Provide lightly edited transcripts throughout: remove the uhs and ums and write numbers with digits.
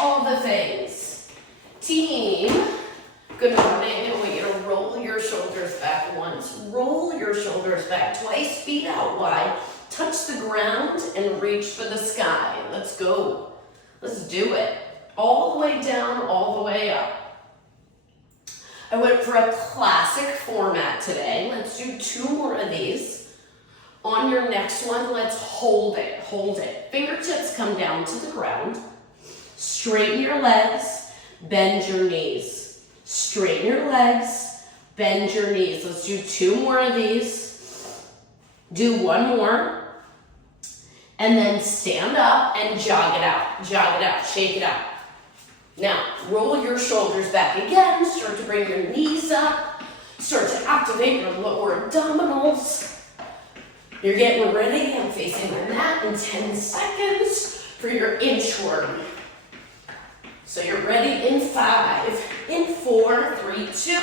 all the things. Team, good morning. I want you to roll your shoulders back once, roll your shoulders back twice, feet out wide, touch the ground and reach for the sky. Let's go. Let's do it. All the way down, all the way up. I went for a classic format today. Let's do 2 more of these. On your next one, let's hold it, hold it. Fingertips come down to the ground. Straighten your legs, bend your knees. Straighten your legs, bend your knees. Let's do 2 more of these. Do 1 more. And then stand up and jog it out, shake it out. Now, roll your shoulders back again. Start to bring your knees up. Start to activate your lower abdominals. You're getting ready. I'm facing the mat in 10 seconds for your inchworm. So you're ready in 5, in 4, 3, 2.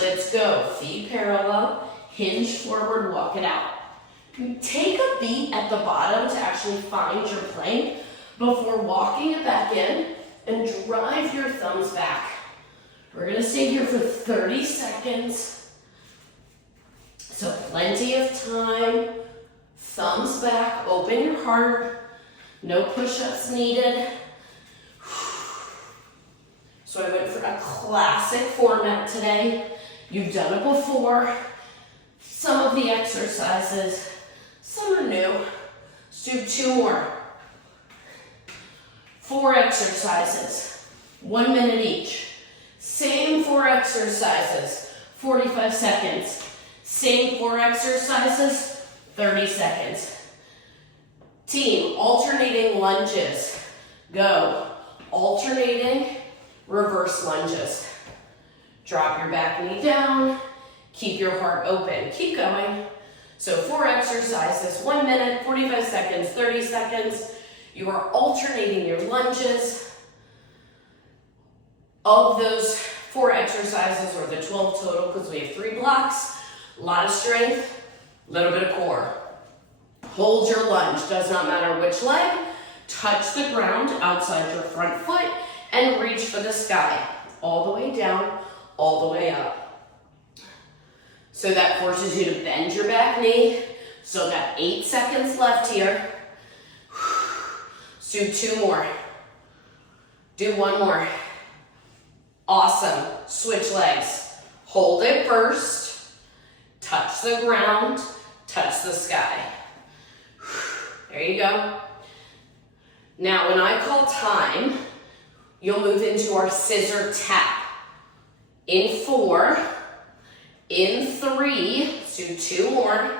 Let's go. Feet parallel, hinge forward, walk it out. Take a beat at the bottom to actually find your plank before walking it back in and drive your thumbs back. We're gonna stay here for 30 seconds. So plenty of time. Thumbs back, open your heart. No push-ups needed. So I went for a classic format today. You've done it before. Some of the exercises, some are new. Let's do 2 more. 4 exercises, 1 minute each. Same 4 exercises, 45 seconds. Same 4 exercises, 30 seconds. Team, alternating lunges. Go. Alternating reverse lunges. Drop your back knee down. Keep your heart open. Keep going. So 4 exercises, 1 minute, 45 seconds, 30 seconds. You are alternating your lunges. Of those 4 exercises, or the 12 total, because we have 3 blocks, a lot of strength, a little bit of core. Hold your lunge, does not matter which leg. Touch the ground outside your front foot and reach for the sky. All the way down, all the way up. So that forces you to bend your back knee. So got 8 seconds left here. Do 2 more. Do 1 more. Awesome. Switch legs. Hold it first. Touch the ground. Touch the sky. There you go. Now, when I call time, you'll move into our scissor tap. In 4, in 3, let's do 2 more.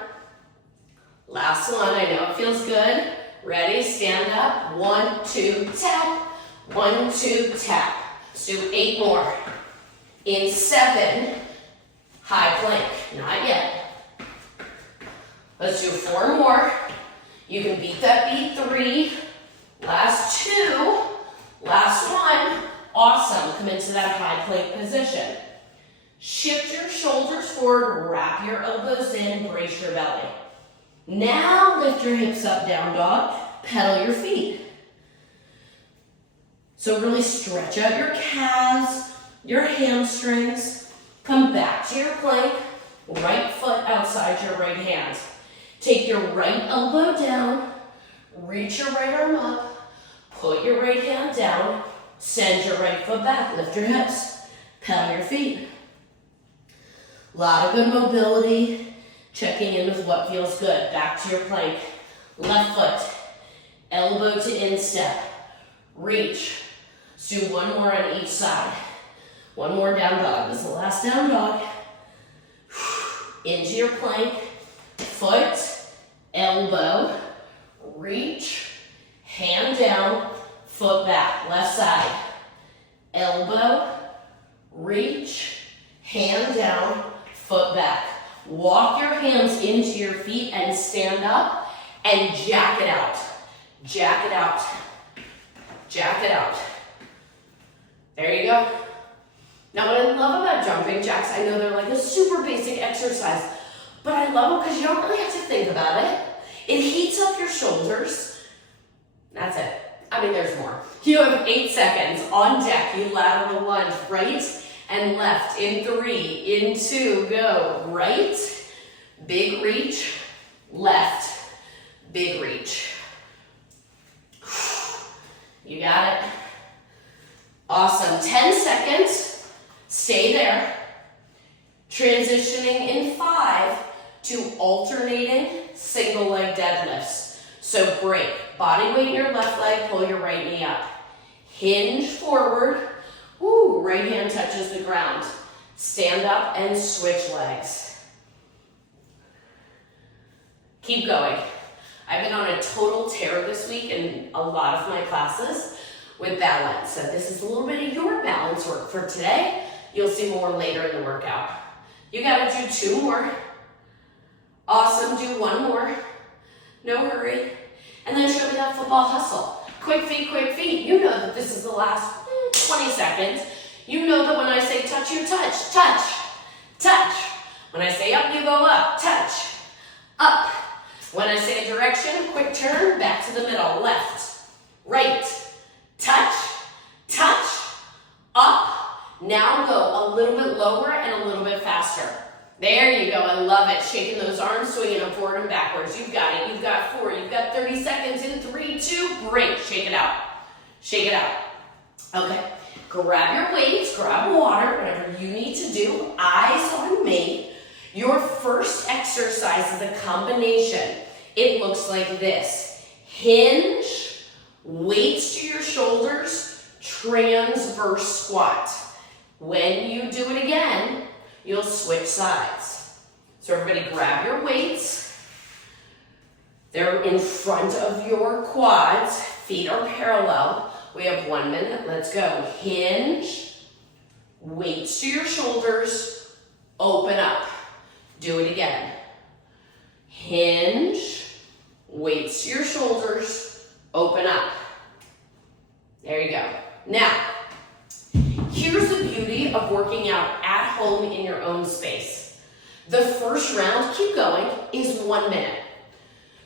Last one, I know it feels good. Ready, stand up, 1, 2, tap, 1, 2, tap. Let's do 8 more. In 7, high plank, not yet. Let's do 4 more. You can beat that beat, 3. Last 2, last 1. Awesome, come into that high plank position. Shift your shoulders forward, wrap your elbows in, brace your belly. Now lift your hips up, down dog, pedal your feet. So really stretch out your calves, your hamstrings. Come back to your plank, right foot outside your right hand. Take your right elbow down, reach your right arm up, put your right hand down, send your right foot back, lift your hips, pedal your feet. A lot of good mobility. Checking in with what feels good. Back to your plank. Left foot, elbow to instep. Reach. Let's do 1 more on each side. 1 more down dog. This is the last down dog. Into your plank. Foot, elbow, reach, hand down, foot back. Left side. Elbow, reach, hand down, foot back. Walk your hands into your feet and stand up and jack it out. Jack it out. Jack it out. There you go. Now what I love about jumping jacks, I know they're like a super basic exercise, but I love them because you don't really have to think about it. It heats up your shoulders. That's it. There's more. You have 8 seconds. On deck, you lateral lunge, right and left in 3, in 2, go. Right, big reach, left, big reach. You got it? Awesome. 10 seconds. Stay there. Transitioning in 5 to alternating single leg deadlifts. So break. Body weight in your left leg, pull your right knee up. Hinge forward. Woo, right hand touches the ground. Stand up and switch legs. Keep going. I've been on a total tear this week in a lot of my classes with balance. So this is a little bit of your balance work for today. You'll see more later in the workout. You gotta do 2 more. Awesome, do 1 more. No hurry. And then show me that football hustle. Quick feet, quick feet. You know that this is the last 20 seconds. You know that when I say touch, you touch, touch, touch. When I say up, you go up, touch, up. When I say direction, quick turn, back to the middle, left, right, touch, touch, up. Now go a little bit lower and a little bit faster. There you go, I love it. Shaking those arms, swinging them forward and backwards. You've got it, you've got 4, you've got 30 seconds in 3, 2, great. Shake it out, shake it out. Okay, grab your weights, grab water, whatever you need to do. Eyes on me. Your first exercise is a combination. It looks like this. Hinge, weights to your shoulders, transverse squat. When you do it again, you'll switch sides. So everybody grab your weights. They're in front of your quads. Feet are parallel. We have 1 minute. Let's go. Hinge, weights to your shoulders, open up. Do it again. Hinge, weights to your shoulders, open up. There you go. Now, here's the beauty of working out at home in your own space. The first round, keep going, is 1 minute.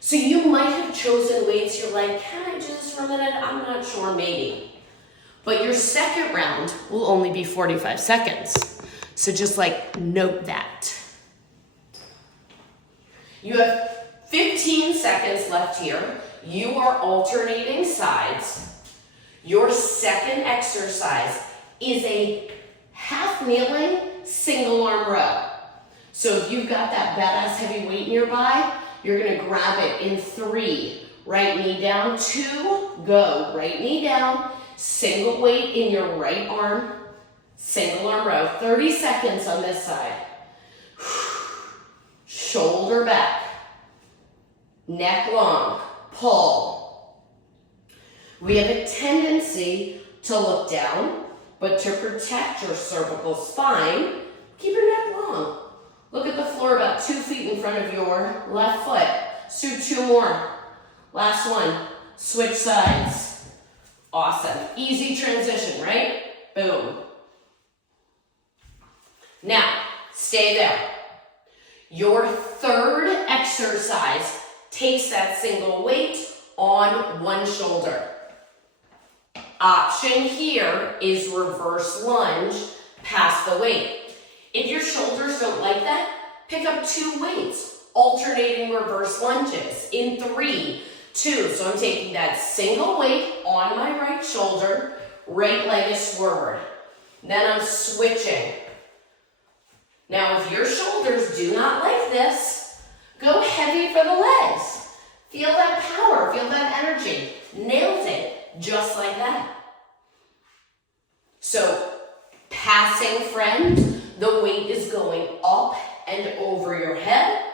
So you might have chosen weights, you're like, can I do this for a minute? I'm not sure, maybe. But your second round will only be 45 seconds. So just note that. You have 15 seconds left here. You are alternating sides. Your second exercise is a half kneeling single arm row. So if you've got that badass heavy weight nearby, you're gonna grab it in 3. Right knee down, 2, go. Right knee down, single weight in your right arm, single arm row. 30 seconds on this side. Shoulder back, neck long, pull. We have a tendency to look down, but to protect your cervical spine, keep your neck long. Look at the floor about 2 feet in front of your left foot. Let's do 2 more. Last one, switch sides. Awesome, easy transition, right? Boom. Now, stay there. Your third exercise takes that single weight on one shoulder. Option here is reverse lunge, pass the weight. If your shoulders don't like that, pick up 2 weights, alternating reverse lunges in 3, 2. So I'm taking that single weight on my right shoulder, right leg is forward. Then I'm switching. Now, if your shoulders do not like this, go heavy for the legs. Feel that power, feel that energy. Nailed it, just like that. So, passing friend, the weight is going up and over your head.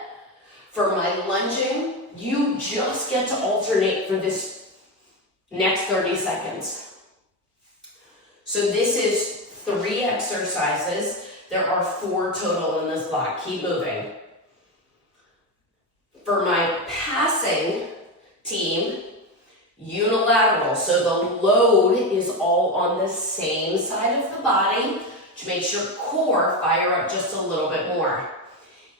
For my lunging, you just get to alternate for this next 30 seconds. So this is 3 exercises. There are 4 total in this block. Keep moving. For my passing team, unilateral. So the load is all on the same side of the body, which makes your core fire up just a little bit more.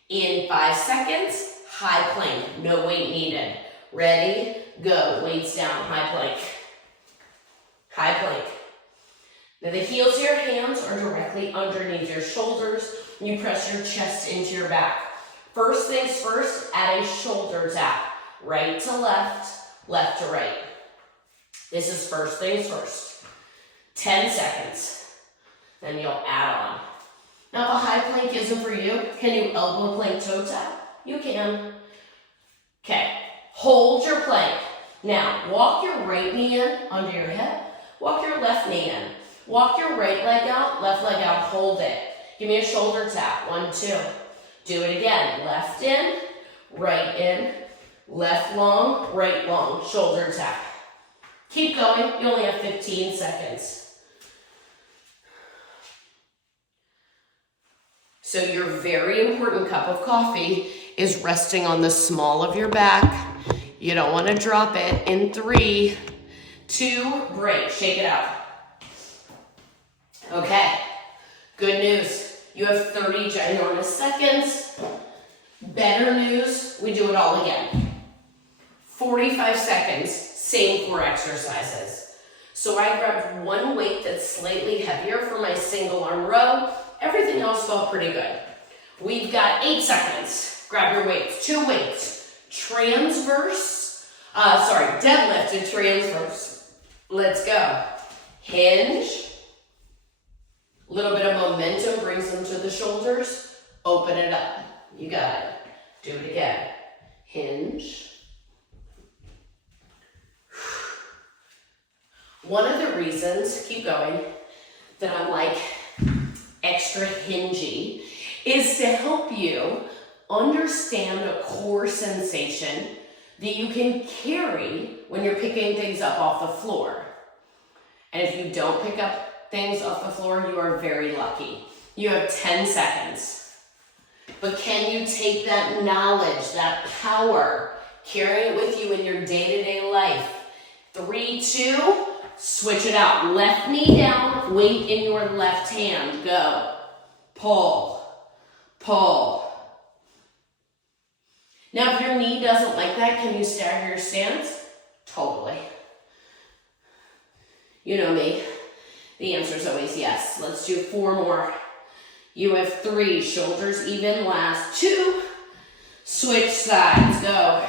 In 5 seconds, high plank, no weight needed. Ready, go. Weights down, high plank. high plank. Now the heels of your hands are directly underneath your shoulders. You press your chest into your back. First things first, add a shoulder tap. Right to left, left to right. This is first things first. 10 seconds. Then you'll add on. Now if a high plank isn't for you, can you elbow plank toe tap? You can. Okay, hold your plank. Now walk your right knee in under your hip. Walk your left knee in. Walk your right leg out, left leg out, hold it. Give me a shoulder tap, 1, 2. Do it again, left in, left long, right long, shoulder tap. Keep going, you only have 15 seconds. So your very important cup of coffee is resting on the small of your back. You don't want to drop it. In 3, 2, break, shake it out. Okay, good news. You have 30 ginormous seconds. Better news, we do it all again. 45 seconds, same 4 exercises. So I grabbed one weight that's slightly heavier for my single arm row. Everything else felt pretty good. We've got 8 seconds. Grab your weights, 2 weights. Deadlift and transverse. Let's go. Hinge. Little bit of momentum brings them to the shoulders. Open it up. You got it. Do it again. Hinge. One of the reasons, keep going, that I'm like extra hingy is to help you understand a core sensation that you can carry when you're picking things up off the floor. And if you don't pick up things off the floor, you are very lucky. You have 10 seconds. But can you take that knowledge, that power, carry it with you in your day-to-day life? 3, 2, switch it out. Left knee down, weight in your left hand. Go. Pull. Pull. Now, if your knee doesn't like that, can you stagger your stance? Totally. You know me. The answer is always yes. Let's do 4 more. You have 3, shoulders even, last 2. Switch sides, go.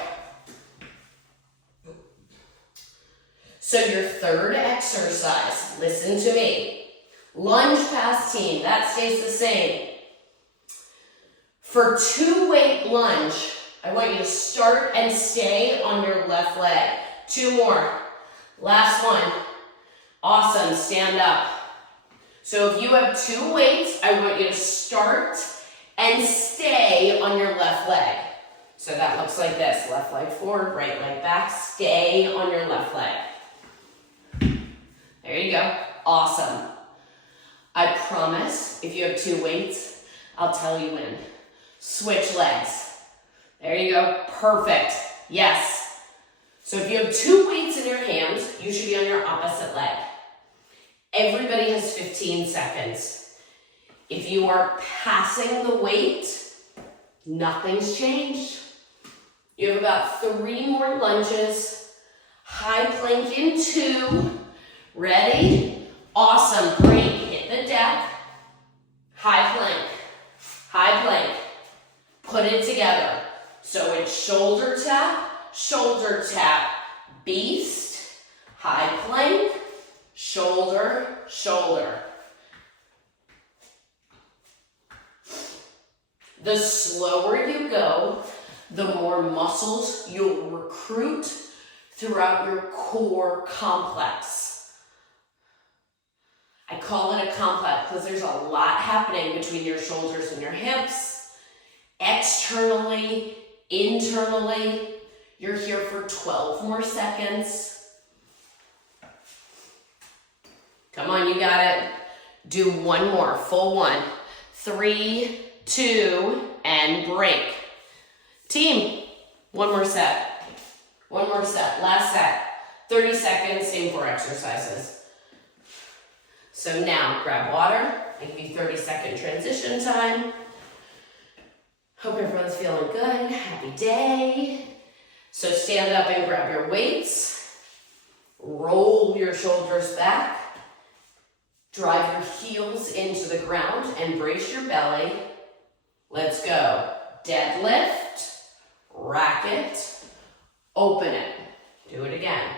So your third exercise, listen to me. Lunge past team, that stays the same. For 2 weight lunge, I want you to start and stay on your left leg. 2 more. Last one. Awesome, stand up. So if you have 2 weights, I want you to start and stay on your left leg. So that looks like this. Left leg forward, right leg back. Stay on your left leg. There you go. Awesome. I promise, if you have 2 weights, I'll tell you when. Switch legs. There you go. Perfect. Yes. So if you have 2 weights in your hands, you should be on your opposite leg. Everybody has 15 seconds. If you are passing the weight, nothing's changed. You have about 3 more lunges. High plank in 2. Ready? Awesome. Great. Hit the deck. High plank. High plank. Put it together. So it's shoulder tap, beast, high plank, shoulder, shoulder. The slower you go, the more muscles you'll recruit throughout your core complex. I call it a complex because there's a lot happening between your shoulders and your hips, externally, internally. You're here for 12 more seconds. Come on, you got it. Do 1 more, full 1. 3, 2, and break. Team, 1 more set. 1 more set, last set. 30 seconds, same 4 exercises. So now, grab water. Give me 30-second transition time. Hope everyone's feeling good. Happy day. So stand up and grab your weights. Roll your shoulders back. Drive your heels into the ground and brace your belly. Let's go. Deadlift, rack it, open it. Do it again.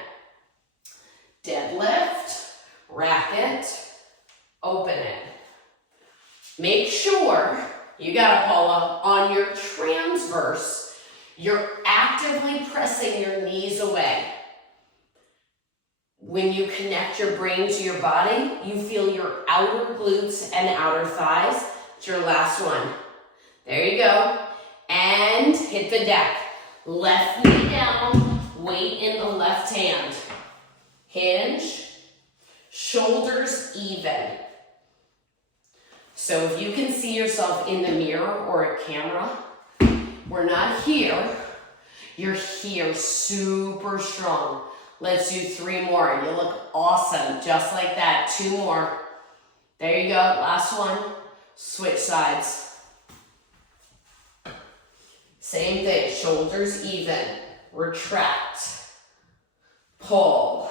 Deadlift, rack it, open it. Make sure, you got it, Paula, on your transverse, you're actively pressing your knees away. When you connect your brain to your body, you feel your outer glutes and outer thighs. It's your last one. There you go. And hit the deck. Left knee down, weight in the left hand. Hinge, shoulders even. So if you can see yourself in the mirror or a camera, we're not here. You're here, super strong. Let's do 3 more. You look awesome, just like that. 2 more. There you go, last one. Switch sides. Same thing, shoulders even. Retract. Pull.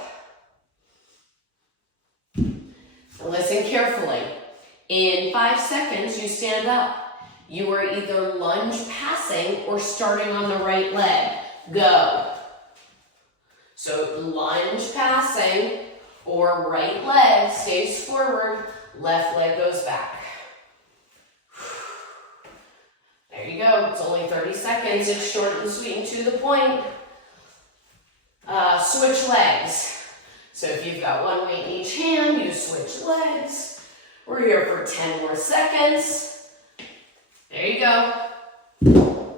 Listen carefully. In 5 seconds, you stand up. You are either lunge passing or starting on the right leg. Go. So lunge passing or right leg stays forward, left leg goes back. There you go. It's only 30 seconds. It's short and sweet and to the point. Switch legs. So if you've got one weight in each hand, you switch legs. We're here for 10 more seconds. There you go.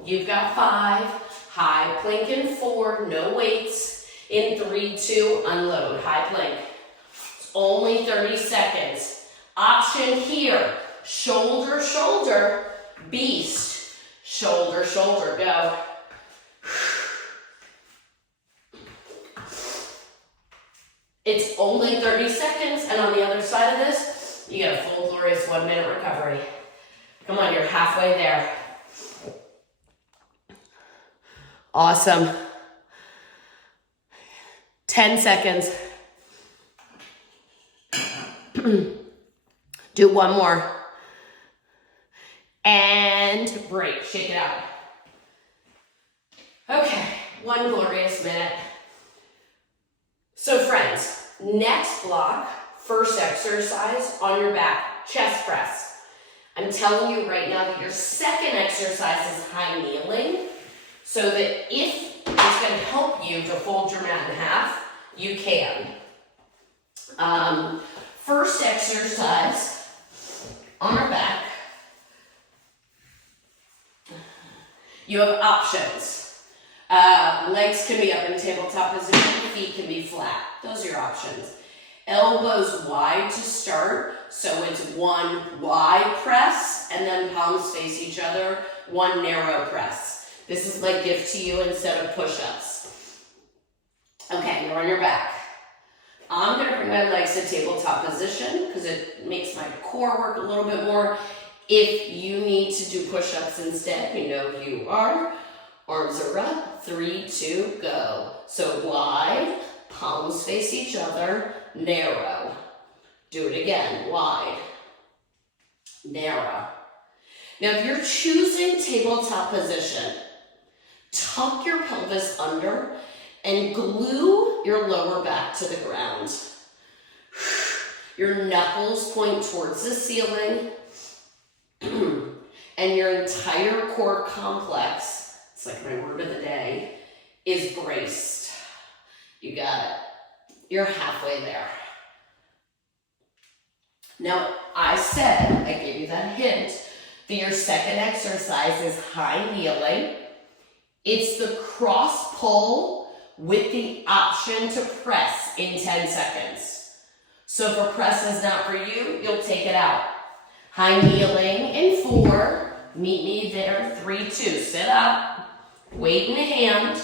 You've got 5. High plank in 4, no weights. In 3, 2, unload, high plank. It's only 30 seconds. Option here, shoulder, shoulder, beast. Shoulder, shoulder, go. It's only 30 seconds, and on the other side of this, you get a full glorious 1-minute recovery. Come on, you're halfway there. Awesome. 10 seconds. Do 1 more. And break, shake it out. Okay, 1 glorious minute. So friends, next block, first exercise on your back, chest press. I'm telling you right now that your second exercise is high kneeling, so that if it's going to help you to fold your mat in half, you can. First exercise on our back, you have options. Legs can be up in tabletop position, feet can be flat. Those are your options. Elbows wide to start, so it's 1 wide press, and then palms face each other, 1 narrow press. This is my gift to you instead of push-ups. Okay, you're on your back. I'm gonna bring my legs to tabletop position because it makes my core work a little bit more. If you need to do push-ups instead, you know who you are. Arms are up, 3, 2, go. So wide, palms face each other, narrow. Do it again, wide, narrow. Now if you're choosing tabletop position, tuck your pelvis under and glue your lower back to the ground. Your knuckles point towards the ceiling and your entire core complex, it's like my word of the day, is braced. You got it. You're halfway there. Now, I said, I gave you that hint, that your second exercise is high kneeling. It's the cross pull with the option to press in 10 seconds. So if a press is not for you, you'll take it out. High kneeling in 4, meet me there, 3, 2, sit up, weight in the hand,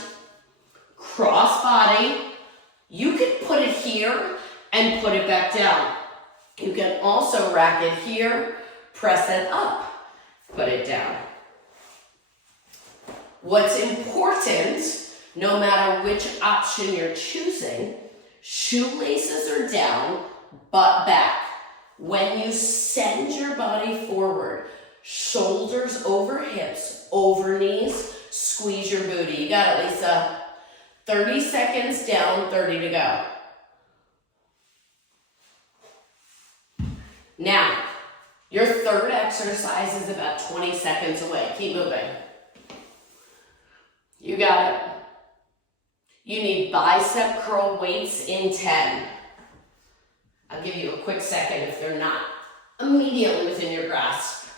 cross body. You can put it here and put it back down. You can also rack it here, press it up, put it down. What's important, no matter which option you're choosing, Shoelaces are down, butt back. When you send your body forward, shoulders over hips, over knees, squeeze your booty. You got it, Lisa. 30 seconds down, 30 to go. Now, your third exercise is about 20 seconds away. Keep moving. You got it. You need bicep curl weights in 10. I'll give you a quick second if they're not immediately within your grasp.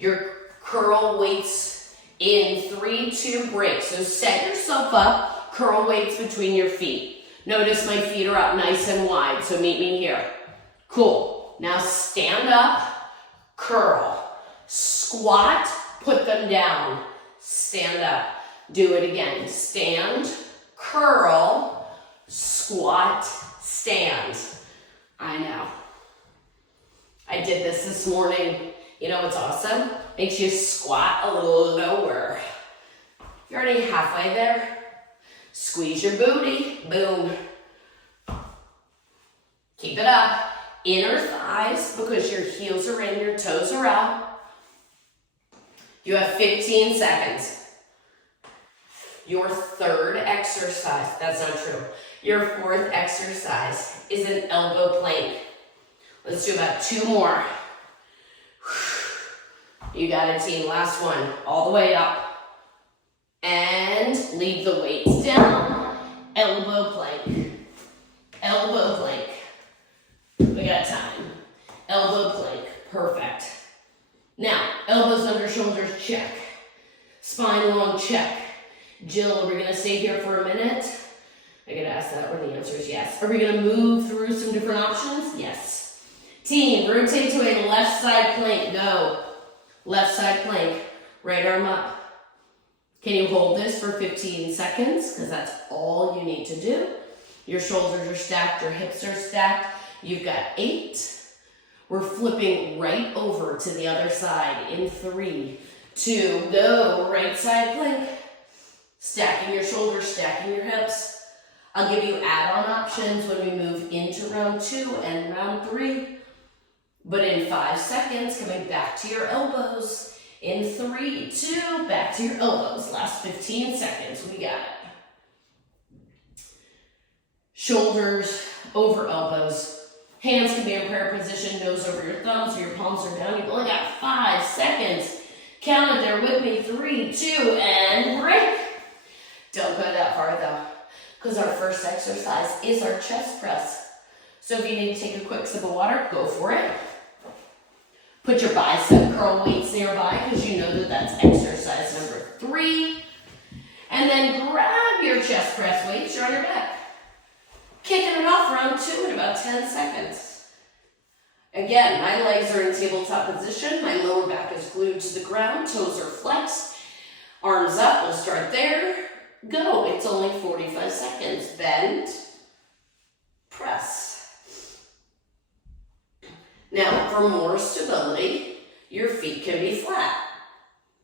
Your curl weights in 3, 2 breaks. So set yourself up, curl weights between your feet. Notice my feet are up nice and wide, so meet me here. Cool. Now stand up, curl, squat, put them down, stand up. Do it again. Stand, curl, squat, stand. I know. I did this morning. You know what's awesome? Makes you squat a little lower. You're already halfway there. Squeeze your booty. Boom. Keep it up. Inner thighs, because your heels are in, your toes are out. You have 15 seconds. Your third exercise, that's not true. Your fourth exercise is an elbow plank. Let's do about 2 more. You got it, team. Last one. All the way up. And leave the weights down. Elbow plank. Elbow plank. We got time. Elbow plank. Perfect. Now, elbows under shoulders, check. Spine long, check. Jill, are we going to stay here for a minute? I get asked that where the answer is yes. Are we going to move through some different options? Yes. Team, rotate to a left side plank. Go. Left side plank. Right arm up. Can you hold this for 15 seconds? Because that's all you need to do. Your shoulders are stacked. Your hips are stacked. You've got 8. We're flipping right over to the other side in 3, 2, go. Right side plank. Stacking your shoulders, stacking your hips. I'll give you add-on options when we move into round 2 and round 3. But in 5 seconds, coming back to your elbows. In 3, 2, back to your elbows. Last 15 seconds, we got it. Shoulders over elbows. Hands can be in prayer position, nose over your thumbs, so your palms are down. You've only got 5 seconds. Count it there with me. 3, 2, and break. Don't go that far though, because our first exercise is our chest press. So if you need to take a quick sip of water, go for it. Put your bicep curl weights nearby, because you know that that's exercise number 3. And then grab your chest press weights, you're on your back. Kicking it off round 2 in about 10 seconds. Again, my legs are in tabletop position. My lower back is glued to the ground. Toes are flexed. Arms up. We'll start there. Go. It's only 45 seconds. Bend. Press. Now, for more stability, your feet can be flat.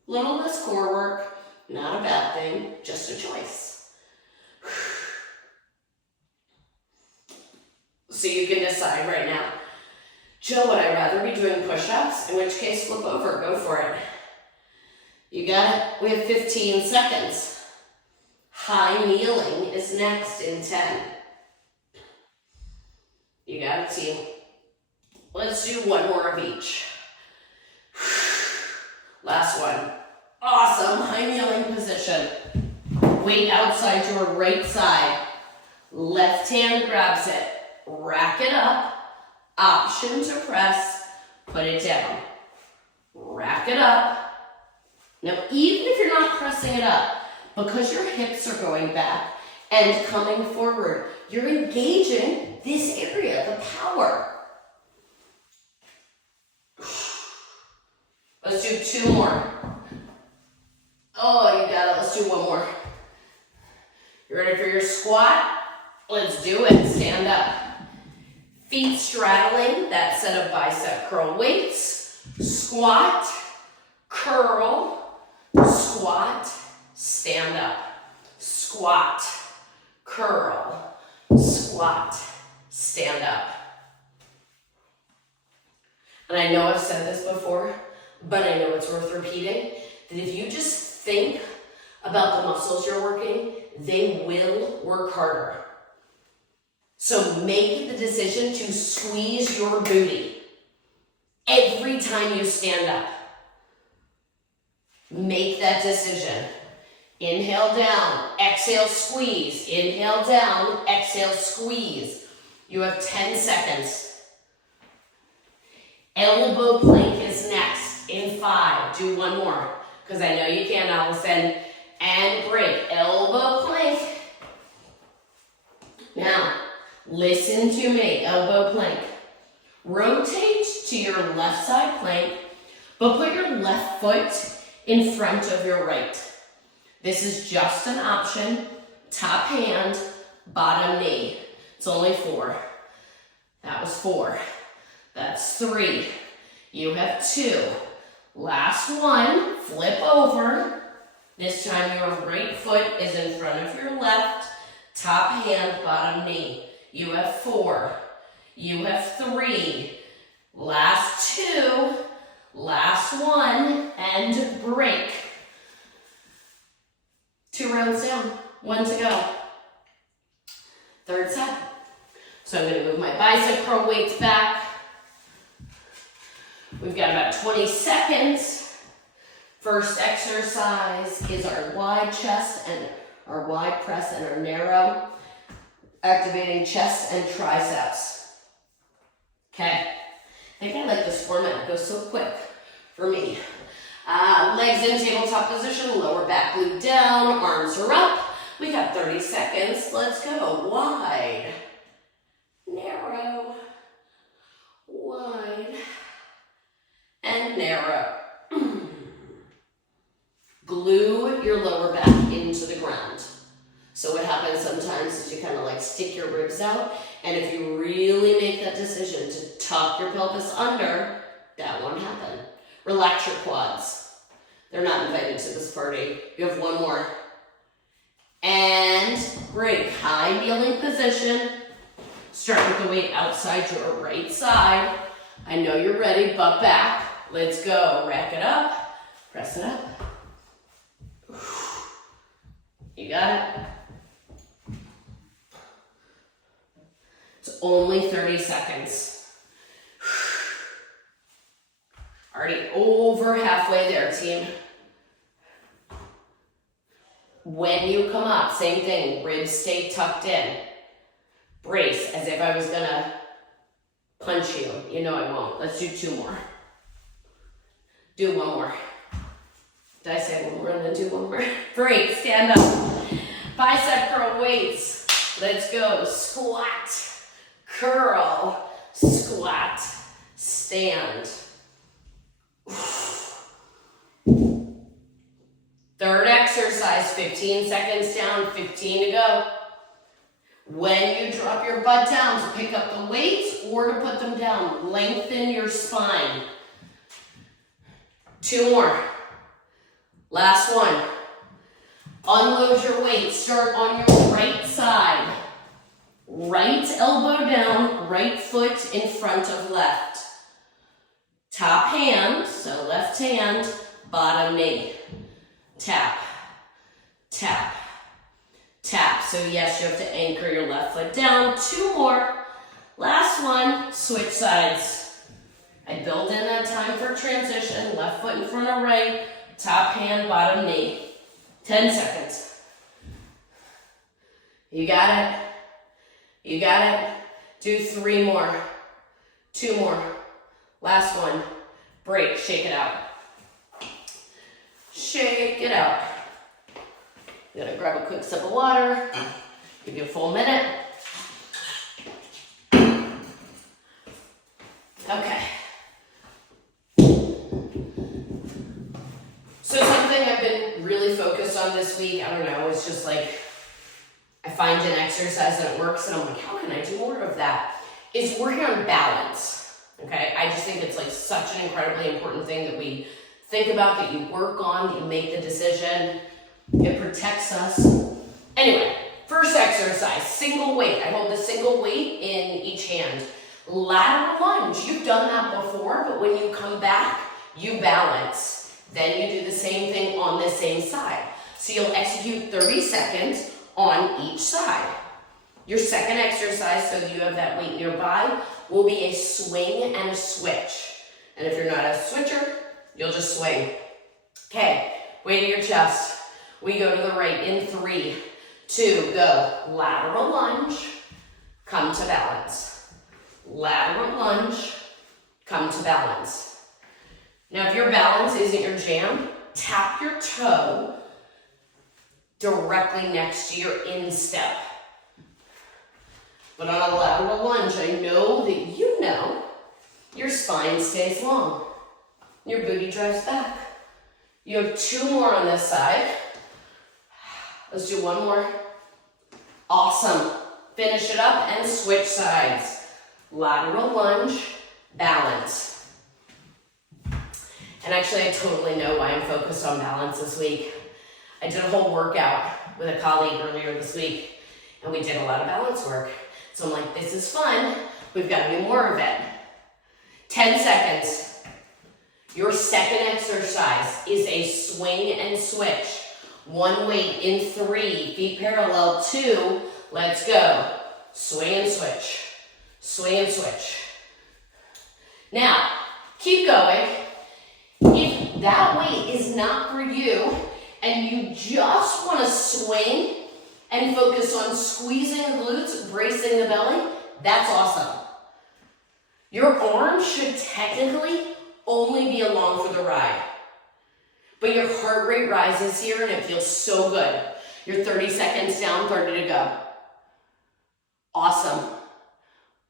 Little less core work. Not a bad thing. Just a choice. So you can decide right now, Jill, would I rather be doing push-ups? In which case, flip over, go for it. You got it? We have 15 seconds. High kneeling is next in 10. You got it, team. Let's do 1 more of each. Last one. Awesome, high kneeling position. Weight outside your right side. Left hand grabs it. Rack it up, option to press, put it down. Rack it up. Now, even if you're not pressing it up, because your hips are going back and coming forward, you're engaging this area, the power. Let's do 2 more. Oh, you got it. Let's do 1 more. You ready for your squat? Let's do it. Stand up. Feet straddling that set of bicep curl weights. Squat, curl, squat, stand up. Squat, curl, squat. squat, stand up. And I know I've said this before, but I know it's worth repeating, that if you just think about the muscles you're working, they will work harder. So make the decision to squeeze your booty every time you stand up. Make that decision. Inhale down, exhale squeeze. Inhale down, exhale squeeze. You have 10 seconds. Elbow plank is next in 5. Do one more, because I know you can, Allison. And break. Elbow plank. Now, listen to me. Elbow plank. Rotate to your left side plank, but put your left foot in front of your right. This is just an option. Top hand, bottom knee. It's only 4. That was 4. That's 3. You have 2. Last one, flip over. This time your right foot is in front of your left. Top hand, bottom knee. You have 4. You have 3. Last 2. Last one, and break. 2 rounds down, 1 to go. Third set. So I'm gonna move my bicep curl weights back. We've got about 20 seconds. First exercise is our wide chest and our wide press and our narrow, activating chest and triceps. Okay, I think I like this format, it goes so quick for me. Legs in tabletop position, lower back glute down, arms are up. We got 30 seconds, let's go. Wide, narrow, wide, and narrow. Glue your lower back into the ground. So what happens sometimes is you kind of like stick your ribs out, and if you really make that decision to tuck your pelvis under, that won't happen. Relax your quads. They're not invited to this party. You have 1 more. And break. High kneeling position. Start with the weight outside your right side. I know you're ready, butt back. Let's go. Rack it up. Press it up. You got it. It's only 30 seconds. Already over halfway there, team. When you come up, same thing, ribs stay tucked in. Brace, as if I was gonna punch you. You know I won't. Let's do 2 more. Do 1 more. Did I say 1 more and then do 1 more? Break, stand up. Bicep curl weights. Let's go. Squat, curl, squat, stand. Third exercise, 15 seconds down, 15 to go. When you drop your butt down to pick up the weights or to put them down, lengthen your spine. 2 more. Last one. Unload your weight. Start on your right side. Right elbow down, right foot in front of left. Top hand, so left hand, bottom knee. Tap, tap, tap. So yes, you have to anchor your left foot down. 2 more. Last one, switch sides. I build in that time for transition. Left foot in front of right, top hand, bottom knee. 10 seconds. You got it. You got it. Do 3 more. 2 more. Last one. Break. Shake it out. Shake it out. You gotta grab a quick sip of water. Give you a full minute. Okay. So something I've been really focused on this week, I don't know, it's just like, I find an exercise that works and I'm like, how can I do more of that? Is working on balance, okay? I just think it's like such an incredibly important thing that we think about, that you work on, that you make the decision. It protects us. Anyway, First exercise, single weight. I hold the single weight in each hand. Lateral lunge. You've done that before, but when you come back, you balance. Then you do the same thing on the same side. So you'll execute 30 seconds on each side. Your second exercise, so that you have that weight nearby, will be a swing and a switch. And if you're not a switcher, you'll just swing. Okay, weight of your chest. We go to the right in 3, 2, go. Lateral lunge, come to balance. Lateral lunge, come to balance. Now if your balance isn't your jam, tap your toe directly next to your instep. But on a lateral lunge, I know that you know your spine stays long. Your booty drives back. You have 2 more on this side. Let's do 1 more. Awesome. Finish it up and switch sides. Lateral lunge, balance. And actually, I totally know why I'm focused on balance this week. I did a whole workout with a colleague earlier this week, and we did a lot of balance work. So I'm like, this is fun. We've got to do more of it. 10 seconds. Your second exercise is a swing and switch. 1 weight in 3, feet parallel, 2, let's go. Swing and switch, swing and switch. Now, keep going. If that weight is not for you and you just want to swing and focus on squeezing the glutes, bracing the belly, that's awesome. Your arms should technically only be along for the ride. But your heart rate rises here and it feels so good. You're 30 seconds down, 30 to go. Awesome.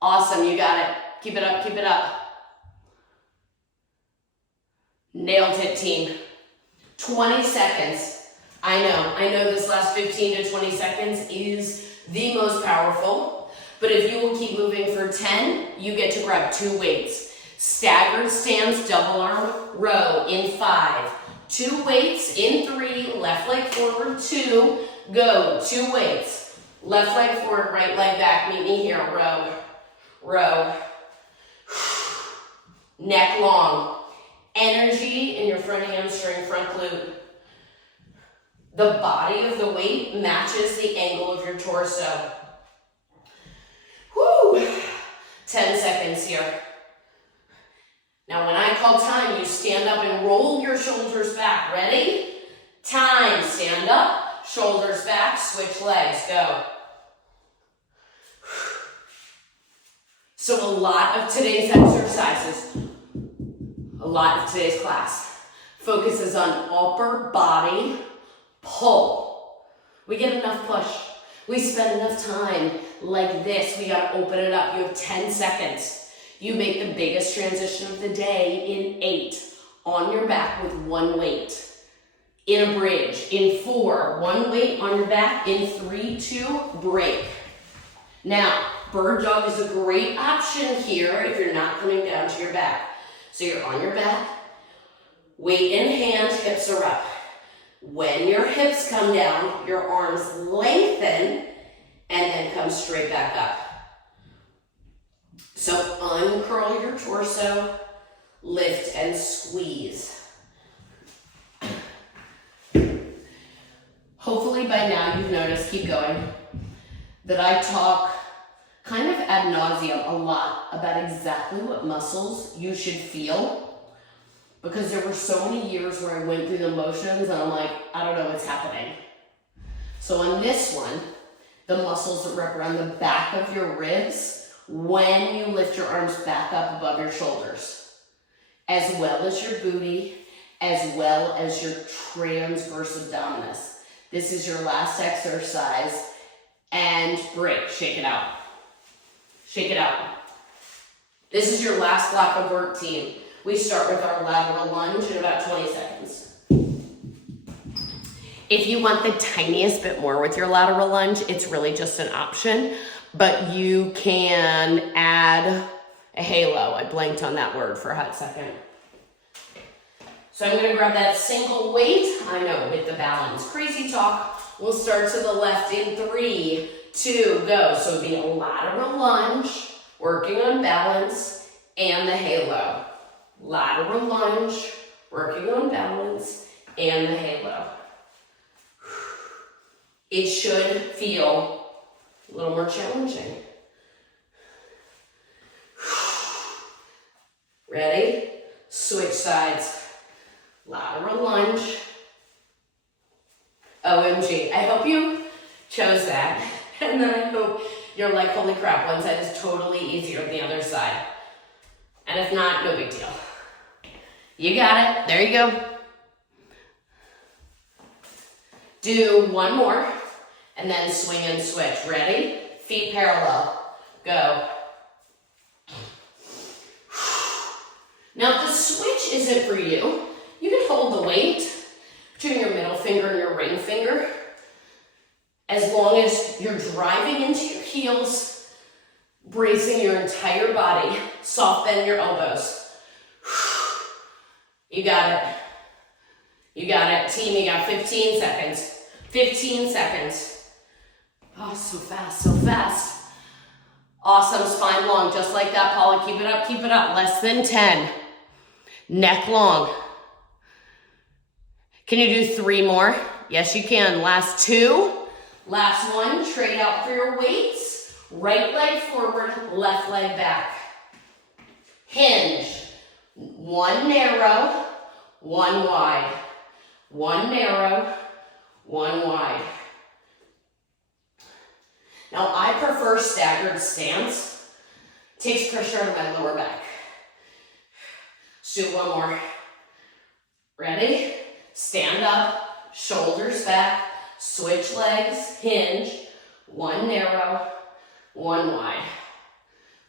Awesome, you got it. Keep it up, keep it up. Nailed it, team. 20 seconds. I know this last 15 to 20 seconds is the most powerful, but if you will keep moving for 10, you get to grab 2 weights. Staggered stance, double arm row in 5. 2 weights in 3, left leg forward, 2, go. 2 weights. Left leg forward, right leg back, meet me here, row, row. Neck long. Energy in your front hamstring, front glute. The body of the weight matches the angle of your torso. Woo! 10 seconds here. Now when I call time, you stand up and roll your shoulders back. Ready? Time. Stand up, shoulders back, switch legs, go. So a lot of today's exercises, a lot of today's class focuses on upper body pull. We get enough push. We spend enough time like this. We gotta open it up. You have 10 seconds. You make the biggest transition of the day in 8. On your back with 1 weight. In a bridge. In 4, 1 weight on your back. In 3, 2, break. Now, bird dog is a great option here if you're not coming down to your back. So you're on your back, weight in hand, hips are up. When your hips come down, your arms lengthen and then come straight back up. So uncurl your torso, lift and squeeze. Hopefully by now you've noticed, keep going, that I talk kind of ad nauseum a lot about exactly what muscles you should feel, because there were so many years where I went through the motions and I'm like, I don't know what's happening. So on this one, the muscles that wrap around the back of your ribs when you lift your arms back up above your shoulders, as well as your booty, as well as your transverse abdominis. This is your last exercise, and break, shake it out. Shake it out. This is your last block of work, team. We start with our lateral lunge in about 20 seconds. If you want the tiniest bit more with your lateral lunge, it's really just an option, but you can add a halo. I blanked on that word for a hot second. So I'm gonna grab that single weight, I know, with the balance. Crazy talk. We'll start to the left in 3, 2, go. So it'd be a lateral lunge, working on balance, and the halo. Lateral lunge, working on balance, and the halo. It should feel a little more challenging. Ready? Switch sides. Lateral lunge. OMG. I hope you chose that. And then I hope you're like, holy crap, one side is totally easier than the other side. And if not, no big deal. You got it. There you go. Do one more, and then swing and switch. Ready? Feet parallel. Go. Now, if the switch isn't for you, you can hold the weight between your middle finger and your ring finger. As long as you're driving into your heels, bracing your entire body, soft bend your elbows. You got it. You got it. Team, you got 15 seconds. 15 seconds. Oh, so fast, so fast. Awesome, spine long, just like that, Paula. Keep it up, keep it up. Less than 10. Neck long. Can you do 3 more? Yes, you can. Last 2. Last one, trade out for your weights. Right leg forward, left leg back. Hinge. 1 narrow, 1 wide. 1 narrow, 1 wide. Now, I prefer staggered stance. Takes pressure out of my lower back. Let's do 1 more. Ready? Stand up, shoulders back, switch legs, hinge. 1 narrow, 1 wide.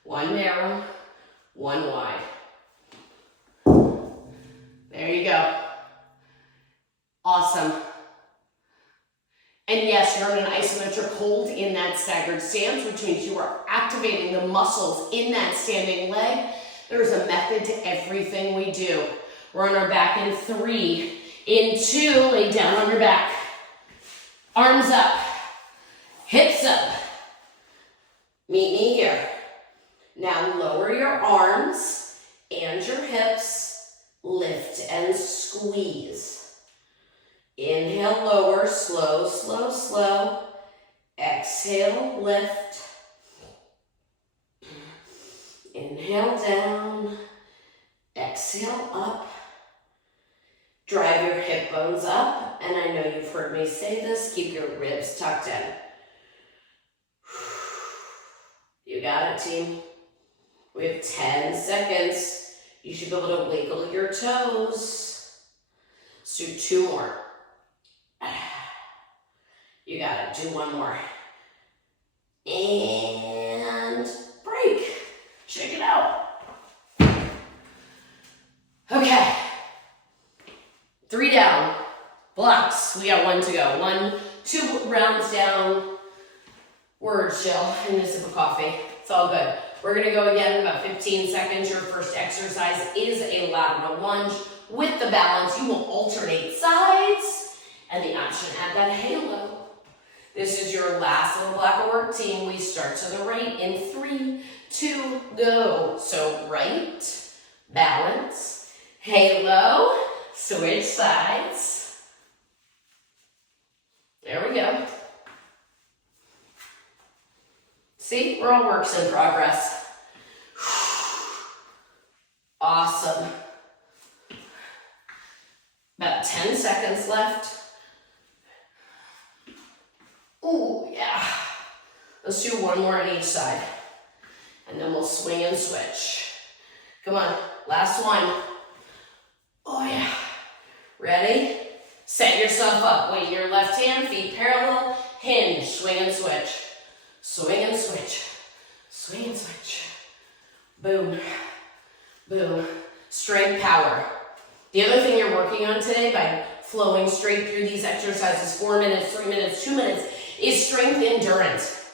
1 narrow, 1 wide. There you go. Awesome. And yes, you're in an isometric hold in that staggered stance, which means you are activating the muscles in that standing leg. There's a method to everything we do. We're on our back in 3, in 2, lay down on your back. Arms up, hips up. Meet me here. Now lower your arms and your hips, lift and squeeze. Inhale, lower, slow, slow, slow. Exhale, lift. Inhale, down. Exhale, up. Drive your hip bones up. And I know you've heard me say this, keep your ribs tucked in. You got it, team. We have 10 seconds. You should be able to wiggle your toes. Let's do 2 more. You got it. Do 1 more. And break. Shake it out. Okay. 3 down. Blocks. We got 1 to go. 1, 2 rounds down. Word chill. I need a sip of coffee. It's all good. We're going to go again in about 15 seconds. Your first exercise is a lateral lunge. With the balance, you will alternate sides. And the option at that halo. This is your last little block of work, team. We start to the right in 3, 2, go. So right, balance, halo, switch sides. There we go. See, we're all works in progress. Awesome. About 10 seconds left. Ooh, yeah. Let's do 1 more on each side. And then we'll swing and switch. Come on, last one. Oh yeah. Ready? Set yourself up. Weight in your left hand, feet parallel, hinge, swing and switch. Swing and switch. Swing and switch. Boom. Boom. Strength, power. The other thing you're working on today by flowing straight through these exercises, 4 minutes, 3 minutes, 2 minutes, is strength endurance.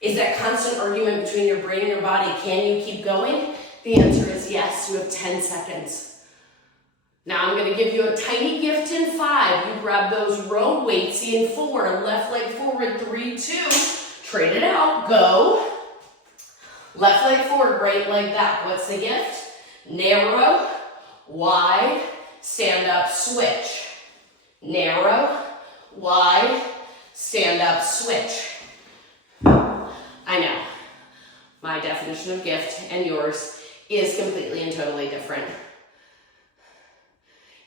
Is that constant argument between your brain and your body. Can you keep going? The answer is yes. You have 10 seconds. Now I'm gonna give you a tiny gift in 5. You grab those row weights in 4, left leg forward, 3, 2, trade it out, go. Left leg forward, right leg back. What's the gift? Narrow, wide, stand up, switch. Narrow, wide, stand up, switch. I know, my definition of gift and yours is completely and totally different.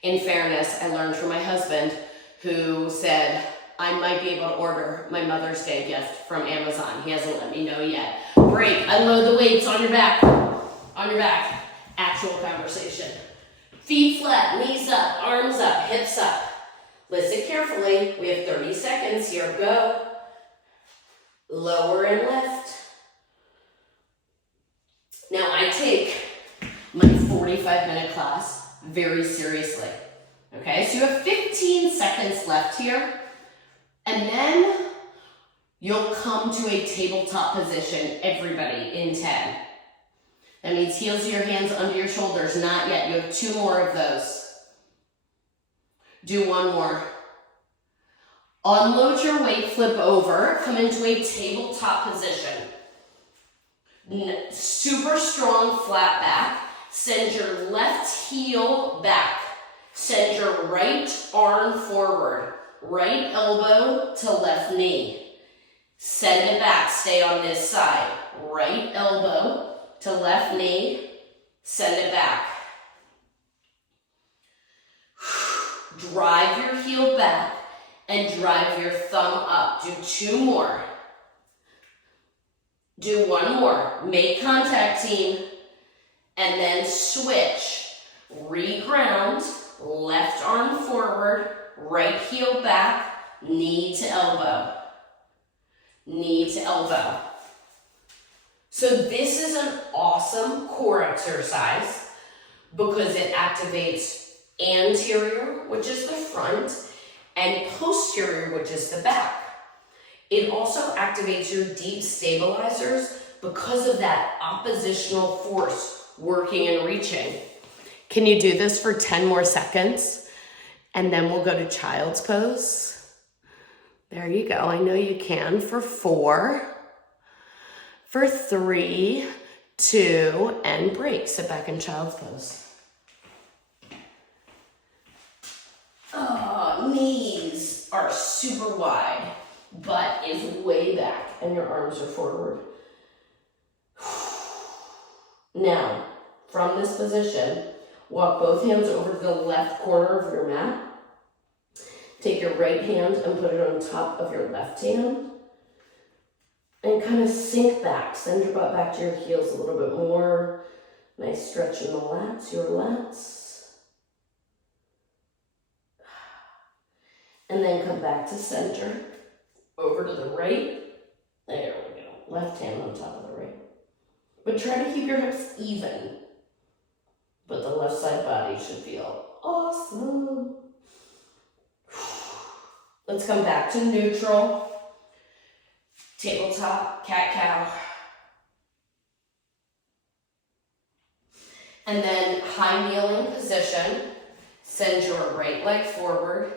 In fairness, I learned from my husband who said, I might be able to order my Mother's Day gift from Amazon. He hasn't let me know yet. Break, unload the weights on your back. On your back. Actual conversation. Feet flat, knees up, arms up, hips up. Listen carefully. We have 30 seconds here. Go. Lower and lift. Now I take my 45-minute class very seriously. Okay, so you have 15 seconds left here. And then you'll come to a tabletop position, everybody, in 10. That means heels of your hands under your shoulders. Not yet. You have 2 more of those. Do 1 more. Unload your weight, flip over, come into a tabletop position. Super strong flat back. Send your left heel back. Send your right arm forward. Right elbow to left knee. Send it back, stay on this side. Right elbow to left knee, send it back. Drive your heel back and drive your thumb up. Do 2 more. Do 1 more. Make contact, team. And then switch. Reground, left arm forward, right heel back, knee to elbow. Knee to elbow. So this is an awesome core exercise because it activates anterior, which is the front, and posterior, which is the back. It also activates your deep stabilizers because of that oppositional force working and reaching. Can you do this for 10 more seconds? And then we'll go to child's pose. There you go. I know you can. For 4, for 3, 2, and break. Sit back in child's pose. Knees are super wide. Butt is way back and your arms are forward. Now, from this position, walk both hands over to the left corner of your mat. Take your right hand and put it on top of your left hand. And kind of sink back. Send your butt back to your heels a little bit more. Nice stretch in the lats, your lats. And then come back to center. Over to the right. There we go. Left hand on top of the right. But try to keep your hips even. But the left side body should feel awesome. Let's come back to neutral. Tabletop, cat-cow. And then high kneeling position. Send your right leg forward.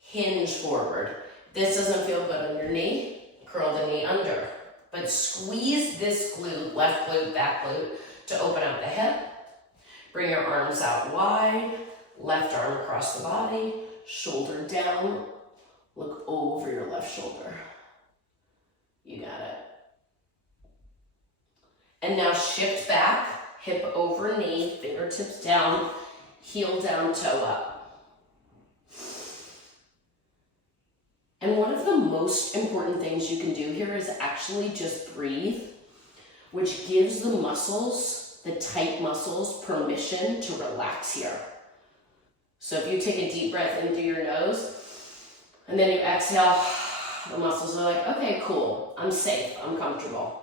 Hinge forward. This doesn't feel good on your knee. Curl the knee under. But squeeze this glute, left glute, back glute, to open up the hip. Bring your arms out wide. Left arm across the body. Shoulder down. Look over your left shoulder. You got it. And now shift back, hip over knee, fingertips down, heel down, toe up. And one of the most important things you can do here is actually just breathe, which gives the muscles, the tight muscles, permission to relax here. So if you take a deep breath in through your nose, and then you exhale, the muscles are like, okay, cool, I'm safe, I'm comfortable.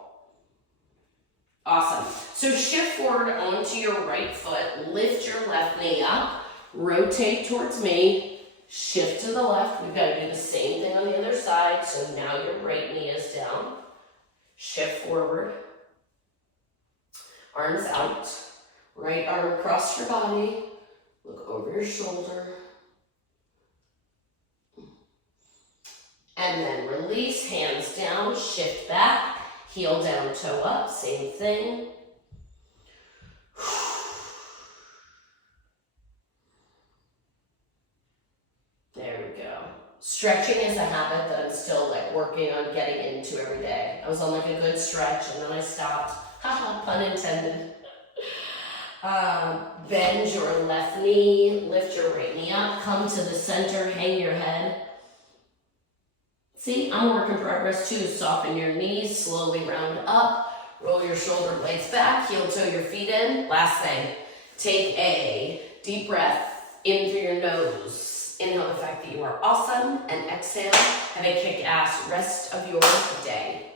Awesome. So shift forward onto your right foot, lift your left knee up, rotate towards me, shift to the left. We've got to do the same thing on the other side. So now your right knee is down. Shift forward. Arms out. Right arm across your body. Look over your shoulder. And then release, hands down, shift back, heel down, toe up, same thing. There we go. Stretching is a habit that I'm still like working on getting into every day. I was on like a good stretch and then I stopped. Haha, pun intended. Bend your left knee, lift your right knee up, come to the center, hang your head. See, I'm a work in progress too. Soften your knees, slowly round up, roll your shoulder blades back, heel toe your feet in. Last thing, take a deep breath in through your nose. Inhale the fact that you are awesome, and exhale, have a kick-ass rest of your day.